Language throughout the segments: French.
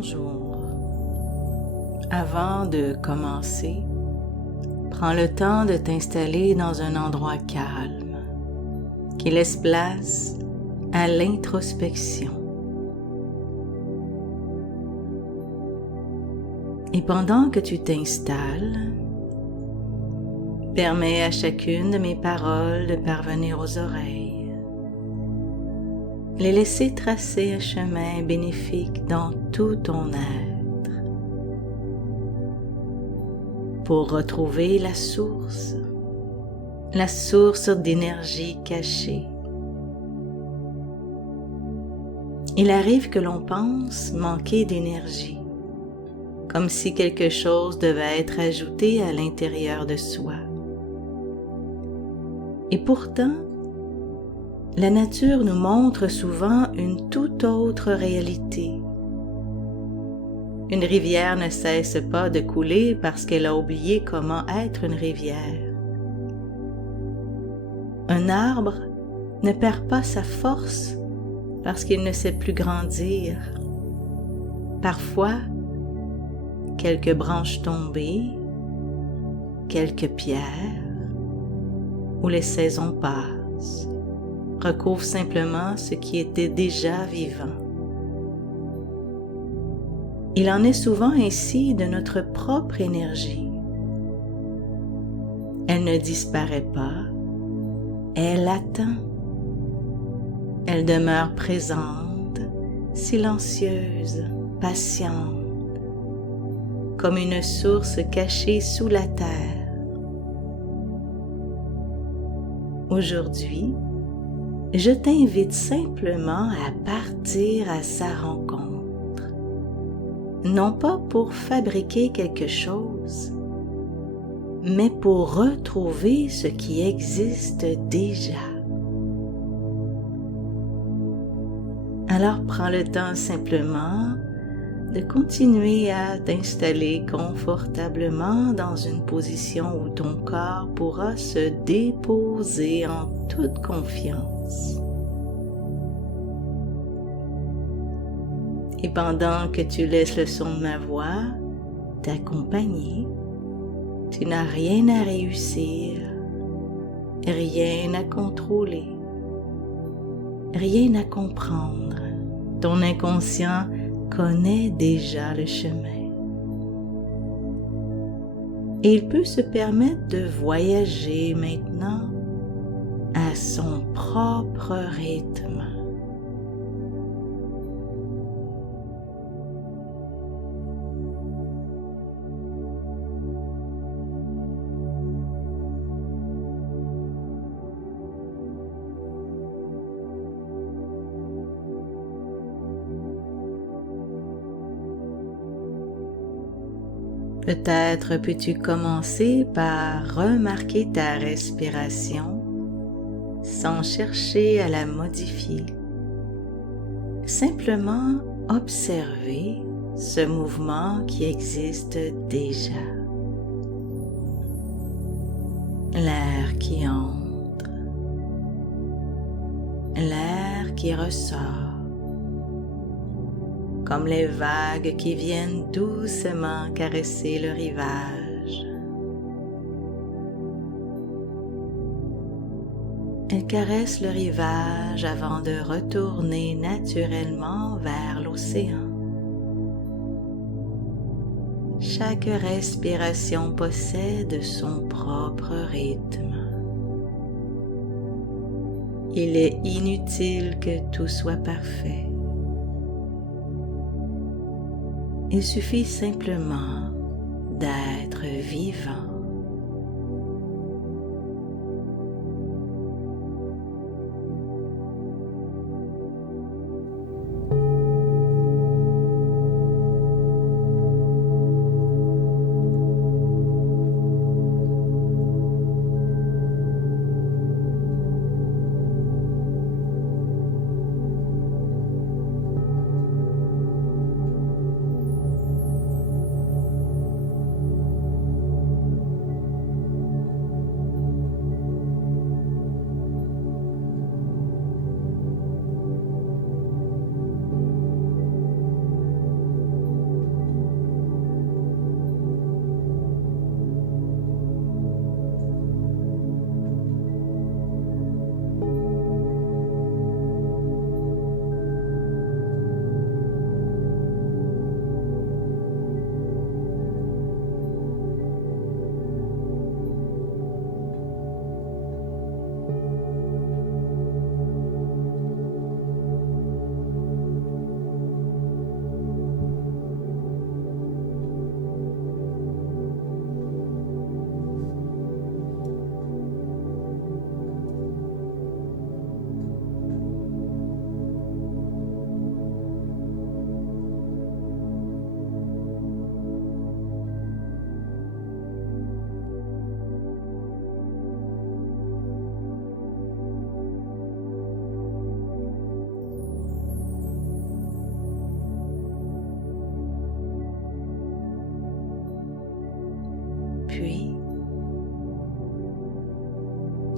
bonjour. Avant de commencer, prends le temps de t'installer dans un endroit calme qui laisse place à l'introspection. Et pendant que tu t'installes, permets à chacune de mes paroles de parvenir aux oreilles. Les laisser tracer un chemin bénéfique dans tout ton être pour retrouver la source d'énergie cachée. Il arrive que l'on pense manquer d'énergie, comme si quelque chose devait être ajouté à l'intérieur de soi. Et pourtant, la nature nous montre souvent une toute autre réalité. Une rivière ne cesse pas de couler parce qu'elle a oublié comment être une rivière. Un arbre ne perd pas sa force parce qu'il ne sait plus grandir. Parfois, quelques branches tombées, quelques pierres, ou les saisons passent, recouvrent simplement ce qui était déjà vivant. Il en est souvent ainsi de notre propre énergie. Elle ne disparaît pas, elle attend. Elle demeure présente, silencieuse, patiente, comme une source cachée sous la terre. Aujourd'hui, je t'invite simplement à partir à sa rencontre, non pas pour fabriquer quelque chose, mais pour retrouver ce qui existe déjà. Alors prends le temps simplement de continuer à t'installer confortablement dans une position où ton corps pourra se déposer en toute confiance. Et pendant que tu laisses le son de ma voix t'accompagner, tu n'as rien à réussir, rien à contrôler, rien à comprendre. Ton inconscient connaît déjà le chemin. Et il peut se permettre de voyager maintenant à son propre rythme. Peut-être peux-tu commencer par remarquer ta respiration sans chercher à la modifier. Simplement observer ce mouvement qui existe déjà. L'air qui entre, l'air qui ressort, comme les vagues qui viennent doucement caresser le rivage. Elles caressent le rivage avant de retourner naturellement vers l'océan. Chaque respiration possède son propre rythme. Il est inutile que tout soit parfait. Il suffit simplement d'être vivant.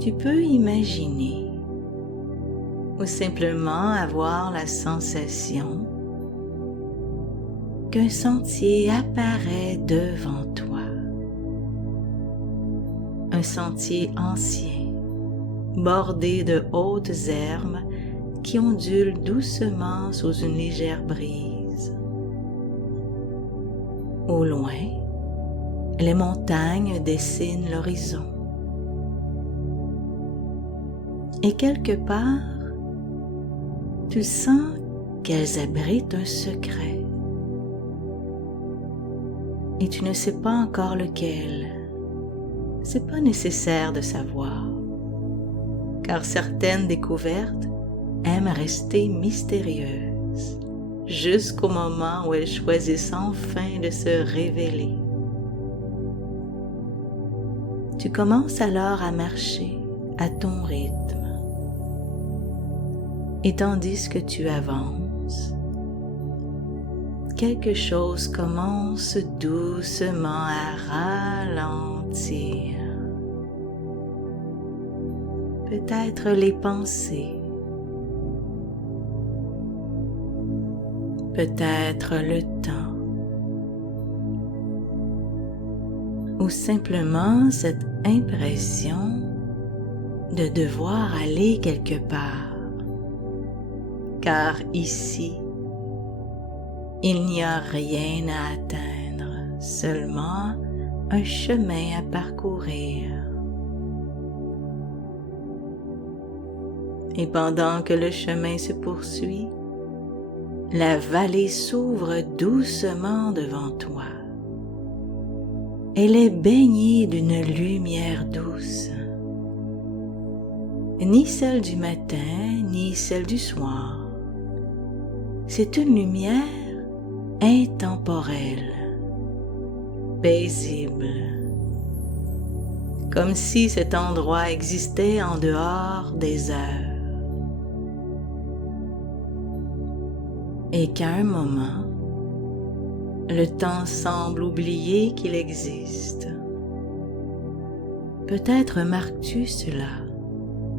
Tu peux imaginer ou simplement avoir la sensation qu'un sentier apparaît devant toi. Un sentier ancien, bordé de hautes herbes qui ondulent doucement sous une légère brise. Au loin, les montagnes dessinent l'horizon. Et quelque part, tu sens qu'elles abritent un secret. Et tu ne sais pas encore lequel. C'est pas nécessaire de savoir, car certaines découvertes aiment rester mystérieuses jusqu'au moment où elles choisissent enfin de se révéler. Tu commences alors à marcher à ton rythme. Et tandis que tu avances, quelque chose commence doucement à ralentir. Peut-être les pensées, peut-être le temps, ou simplement cette impression de devoir aller quelque part. Car ici, il n'y a rien à atteindre, seulement un chemin à parcourir. Et pendant que le chemin se poursuit, la vallée s'ouvre doucement devant toi. Elle est baignée d'une lumière douce, ni celle du matin, ni celle du soir. C'est une lumière intemporelle, paisible, comme si cet endroit existait en dehors des heures. Et qu'à un moment, le temps semble oublier qu'il existe. Peut-être remarques-tu cela,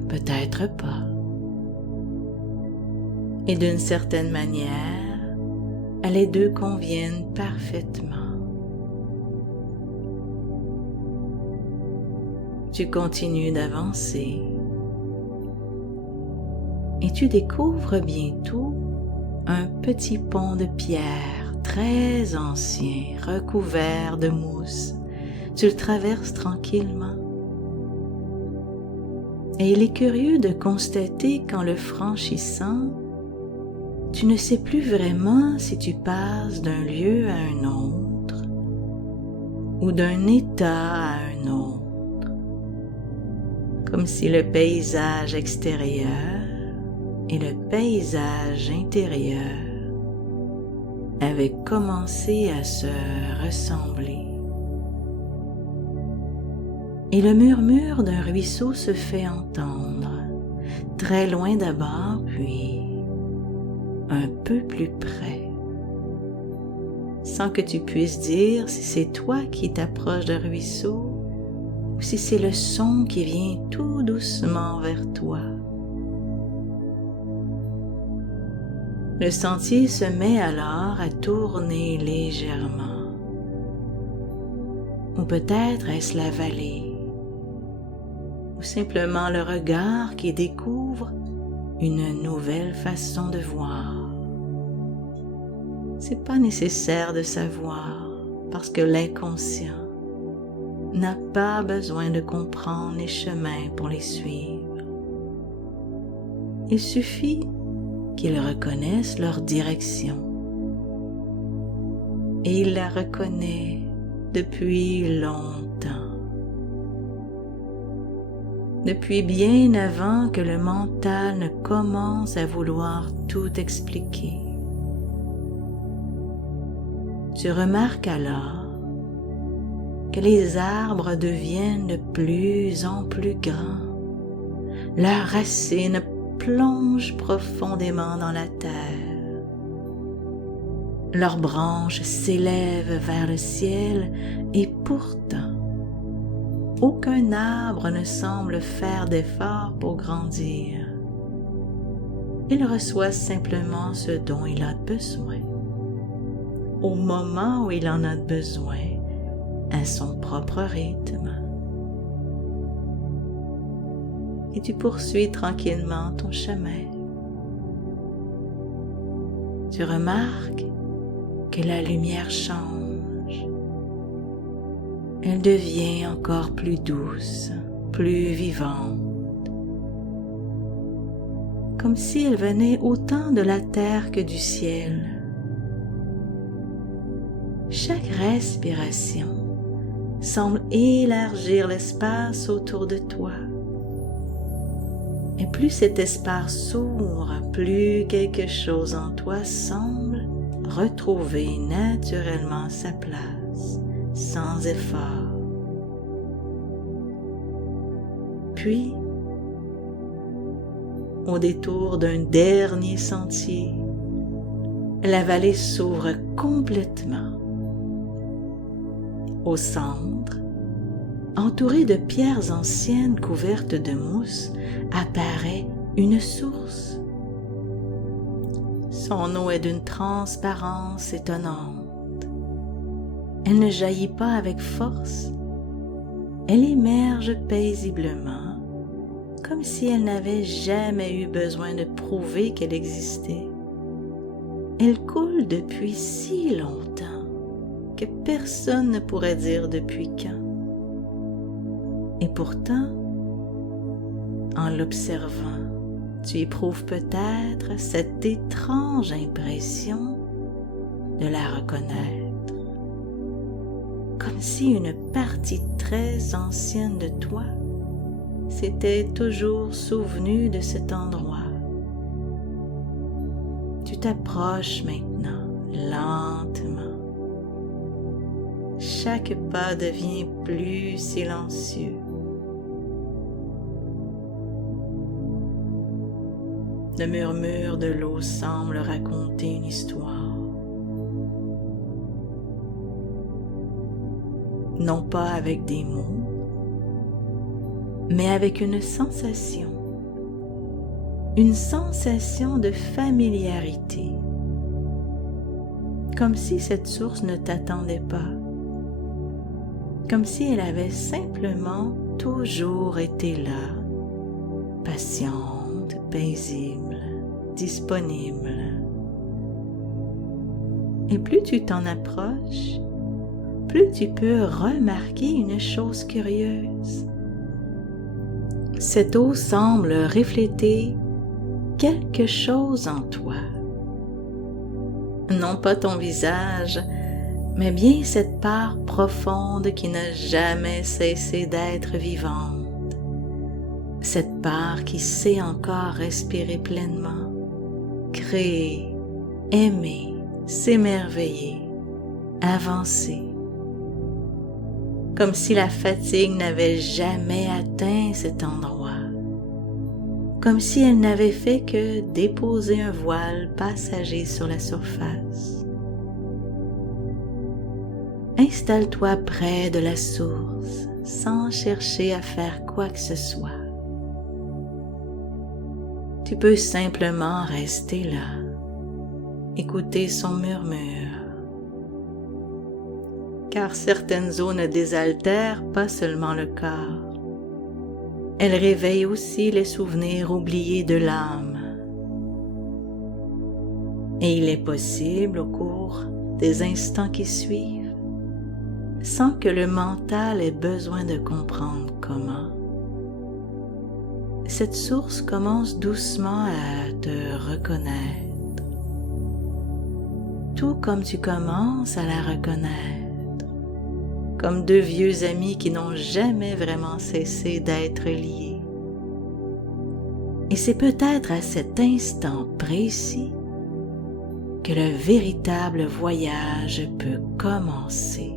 peut-être pas. Et d'une certaine manière, les deux conviennent parfaitement. Tu continues d'avancer et tu découvres bientôt un petit pont de pierre très ancien, recouvert de mousse. Tu le traverses tranquillement. Et il est curieux de constater qu'en le franchissant, tu ne sais plus vraiment si tu passes d'un lieu à un autre ou d'un état à un autre, comme si le paysage extérieur et le paysage intérieur avaient commencé à se ressembler. Et le murmure d'un ruisseau se fait entendre, très loin d'abord, puis un peu plus près, sans que tu puisses dire si c'est toi qui t'approches d'un ruisseau ou si c'est le son qui vient tout doucement vers toi. Le sentier se met alors à tourner légèrement, ou peut-être est-ce la vallée, ou simplement le regard qui découvre une nouvelle façon de voir. C'est pas nécessaire de savoir parce que l'inconscient n'a pas besoin de comprendre les chemins pour les suivre. Il suffit qu'ils reconnaissent leur direction. Et il la reconnaît depuis longtemps. Depuis bien avant que le mental ne commence à vouloir tout expliquer. Tu remarques alors que les arbres deviennent de plus en plus grands. Leurs racines plongent profondément dans la terre. Leurs branches s'élèvent vers le ciel et pourtant, aucun arbre ne semble faire d'efforts pour grandir. Il reçoit simplement ce dont il a besoin, au moment où il en a besoin, à son propre rythme. Et tu poursuis tranquillement ton chemin. Tu remarques que la lumière change. Elle devient encore plus douce, plus vivante, comme si elle venait autant de la terre que du ciel. Chaque respiration semble élargir l'espace autour de toi. Et plus cet espace s'ouvre, plus quelque chose en toi semble retrouver naturellement sa place, sans effort. Puis, au détour d'un dernier sentier, la vallée s'ouvre complètement. Au centre, entourée de pierres anciennes couvertes de mousse, apparaît une source. Son eau est d'une transparence étonnante. Elle ne jaillit pas avec force. Elle émerge paisiblement, comme si elle n'avait jamais eu besoin de prouver qu'elle existait. Elle coule depuis si longtemps que personne ne pourrait dire depuis quand. Et pourtant, en l'observant, tu éprouves peut-être cette étrange impression de la reconnaître, comme si une partie très ancienne de toi s'était toujours souvenue de cet endroit. Tu t'approches maintenant, lentement. Chaque pas devient plus silencieux. Le murmure de l'eau semble raconter une histoire. Non pas avec des mots, mais avec une sensation de familiarité, comme si cette source ne t'attendait pas, comme si elle avait simplement toujours été là, patiente, paisible, disponible. Et plus tu t'en approches, plus tu peux remarquer une chose curieuse. Cette eau semble refléter quelque chose en toi. Non pas ton visage, mais bien cette part profonde qui n'a jamais cessé d'être vivante. Cette part qui sait encore respirer pleinement, créer, aimer, s'émerveiller, avancer. Comme si la fatigue n'avait jamais atteint cet endroit. Comme si elle n'avait fait que déposer un voile passager sur la surface. Installe-toi près de la source, sans chercher à faire quoi que ce soit. Tu peux simplement rester là, écouter son murmure. Car certaines eaux ne désaltèrent pas seulement le corps. Elles réveillent aussi les souvenirs oubliés de l'âme. Et il est possible au cours des instants qui suivent, sans que le mental ait besoin de comprendre comment, cette source commence doucement à te reconnaître, tout comme tu commences à la reconnaître, comme deux vieux amis qui n'ont jamais vraiment cessé d'être liés. Et c'est peut-être à cet instant précis que le véritable voyage peut commencer.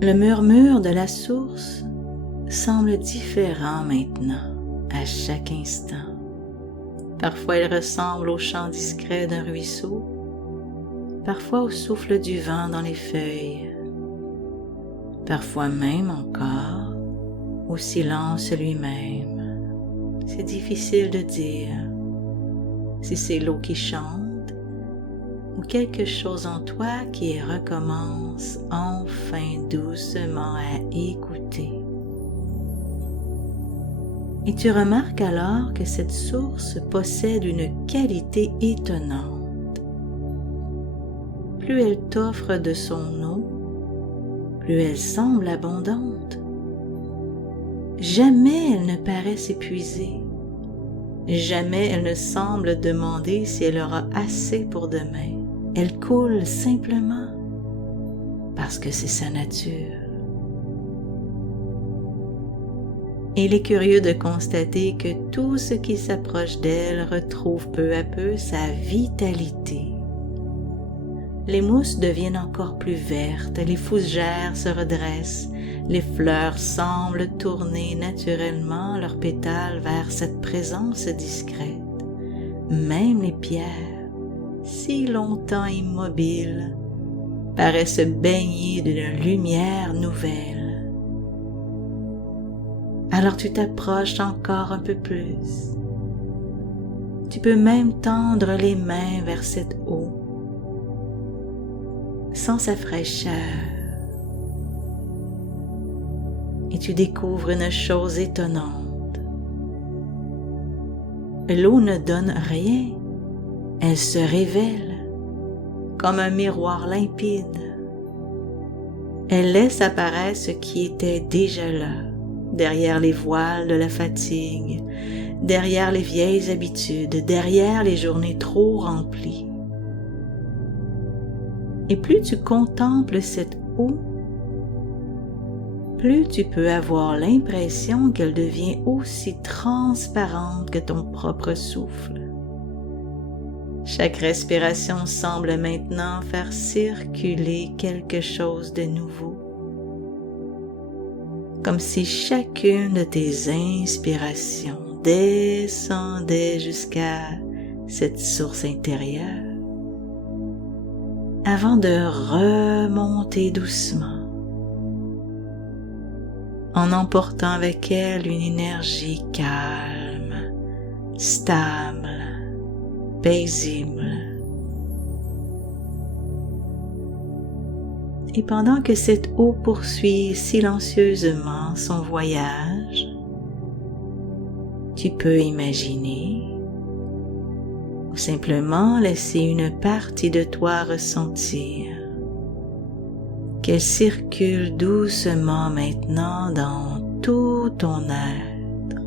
Le murmure de la source semble différent maintenant à chaque instant. Parfois il ressemble au chant discret d'un ruisseau, parfois au souffle du vent dans les feuilles, parfois même encore au silence lui-même. C'est difficile de dire si c'est l'eau qui chante ou quelque chose en toi qui recommence enfin doucement à écouter. Et tu remarques alors que cette source possède une qualité étonnante. Plus elle t'offre de son eau, plus elle semble abondante. Jamais elle ne paraît s'épuiser. Jamais elle ne semble demander si elle aura assez pour demain. Elle coule simplement parce que c'est sa nature. Il est curieux de constater que tout ce qui s'approche d'elle retrouve peu à peu sa vitalité. Les mousses deviennent encore plus vertes, les fougères se redressent, les fleurs semblent tourner naturellement leurs pétales vers cette présence discrète. Même les pierres, si longtemps immobiles, paraissent baignées d'une lumière nouvelle. Alors tu t'approches encore un peu plus. Tu peux même tendre les mains vers cette eau. Sens sa fraîcheur. Et tu découvres une chose étonnante. L'eau ne donne rien. Elle se révèle comme un miroir limpide. Elle laisse apparaître ce qui était déjà là. Derrière les voiles de la fatigue, derrière les vieilles habitudes, derrière les journées trop remplies. Et plus tu contemples cette eau, plus tu peux avoir l'impression qu'elle devient aussi transparente que ton propre souffle. Chaque respiration semble maintenant faire circuler quelque chose de nouveau. Comme si chacune de tes inspirations descendait jusqu'à cette source intérieure, avant de remonter doucement, en emportant avec elle une énergie calme, stable, paisible. Et pendant que cette eau poursuit silencieusement son voyage, tu peux imaginer ou simplement laisser une partie de toi ressentir qu'elle circule doucement maintenant dans tout ton être.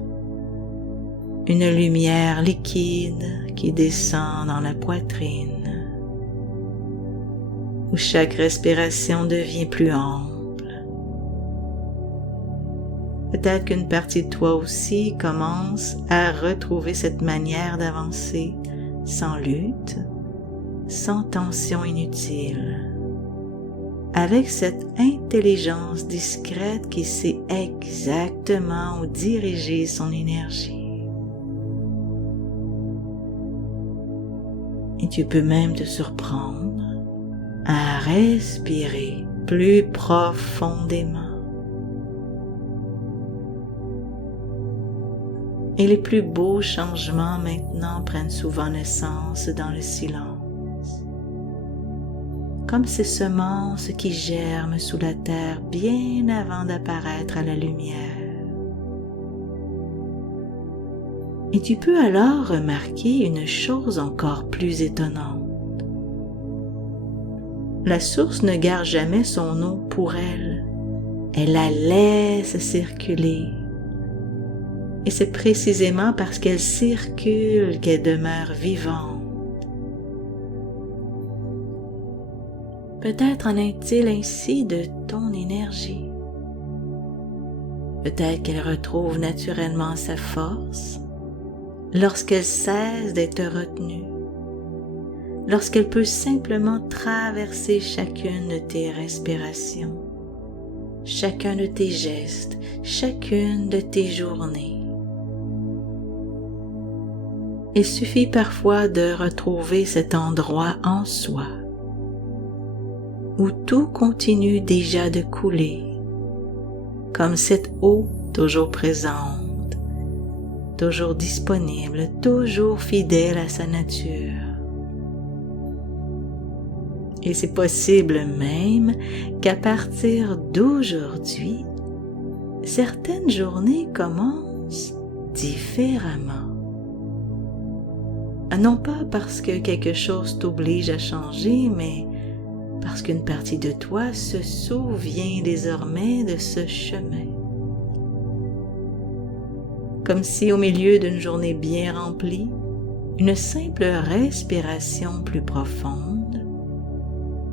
Une lumière liquide qui descend dans la poitrine, où chaque respiration devient plus ample. Peut-être qu'une partie de toi aussi commence à retrouver cette manière d'avancer sans lutte, sans tension inutile, avec cette intelligence discrète qui sait exactement où diriger son énergie. Et tu peux même te surprendre à respirer plus profondément. Et les plus beaux changements maintenant prennent souvent naissance dans le silence, comme ces semences qui germent sous la terre bien avant d'apparaître à la lumière. Et tu peux alors remarquer une chose encore plus étonnante. La source ne garde jamais son eau pour elle. Elle la laisse circuler. Et c'est précisément parce qu'elle circule qu'elle demeure vivante. Peut-être en est-il ainsi de ton énergie. Peut-être qu'elle retrouve naturellement sa force lorsqu'elle cesse d'être retenue, lorsqu'elle peut simplement traverser chacune de tes respirations. chacun de tes gestes, chacune de tes journées. Il suffit parfois de retrouver cet endroit en soi où tout continue déjà de couler, comme cette eau toujours présente, toujours disponible, toujours fidèle à sa nature. Et c'est possible même qu'à partir d'aujourd'hui, certaines journées commencent différemment. Non pas parce que quelque chose t'oblige à changer, mais parce qu'une partie de toi se souvient désormais de ce chemin. Comme si au milieu d'une journée bien remplie, une simple respiration plus profonde,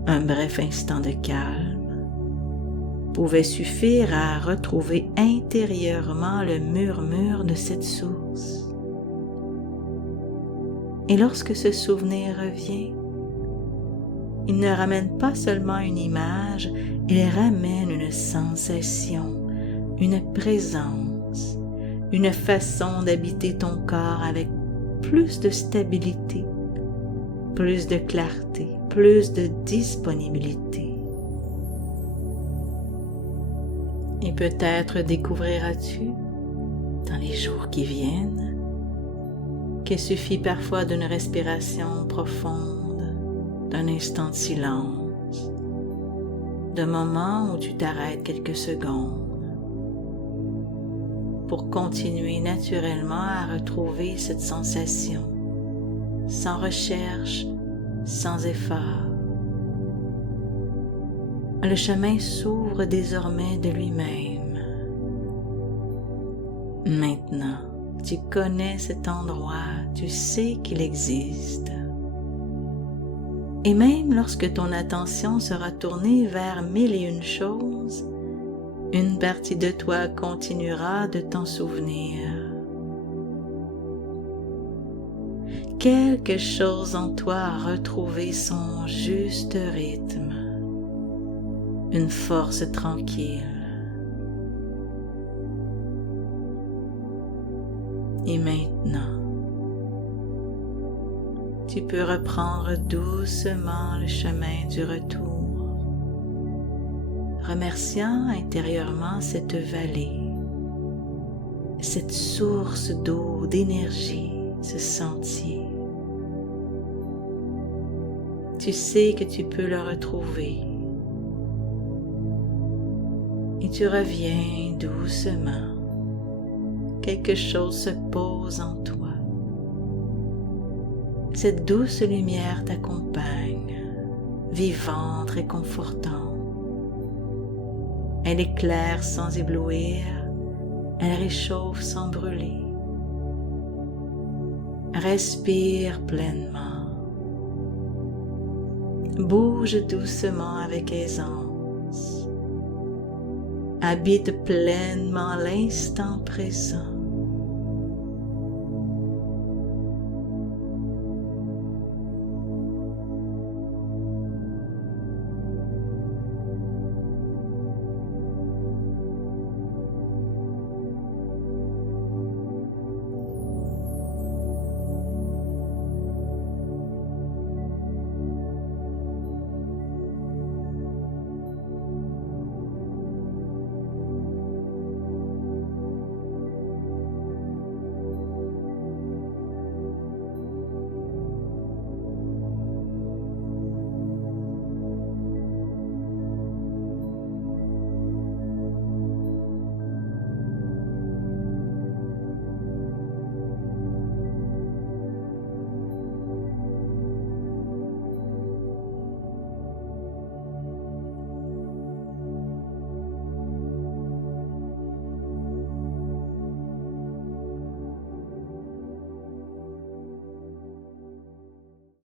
un bref instant de calme, pouvait suffire à retrouver intérieurement le murmure de cette source. Et lorsque ce souvenir revient, il ne ramène pas seulement une image, il ramène une sensation, une présence, une façon d'habiter ton corps avec plus de stabilité, plus de clarté, plus de disponibilité. Et peut-être découvriras-tu, dans les jours qui viennent, qu'il suffit parfois d'une respiration profonde, d'un instant de silence, d'un moment où tu t'arrêtes quelques secondes pour continuer naturellement à retrouver cette sensation, sans recherche, sans effort. Le chemin s'ouvre désormais de lui-même. Maintenant, tu connais cet endroit, tu sais qu'il existe. Et même lorsque ton attention sera tournée vers mille et une choses, une partie de toi continuera de t'en souvenir. Quelque chose en toi a retrouvé son juste rythme, une force tranquille. Et maintenant, tu peux reprendre doucement le chemin du retour, remerciant intérieurement cette vallée, cette source d'eau, d'énergie, ce sentier. Tu sais que tu peux le retrouver et tu reviens doucement. Quelque chose se pose en toi. Cette douce lumière t'accompagne, vivante, réconfortante. Elle éclaire sans éblouir, elle réchauffe sans brûler. Respire pleinement. Bouge doucement avec aisance. Habite pleinement l'instant présent.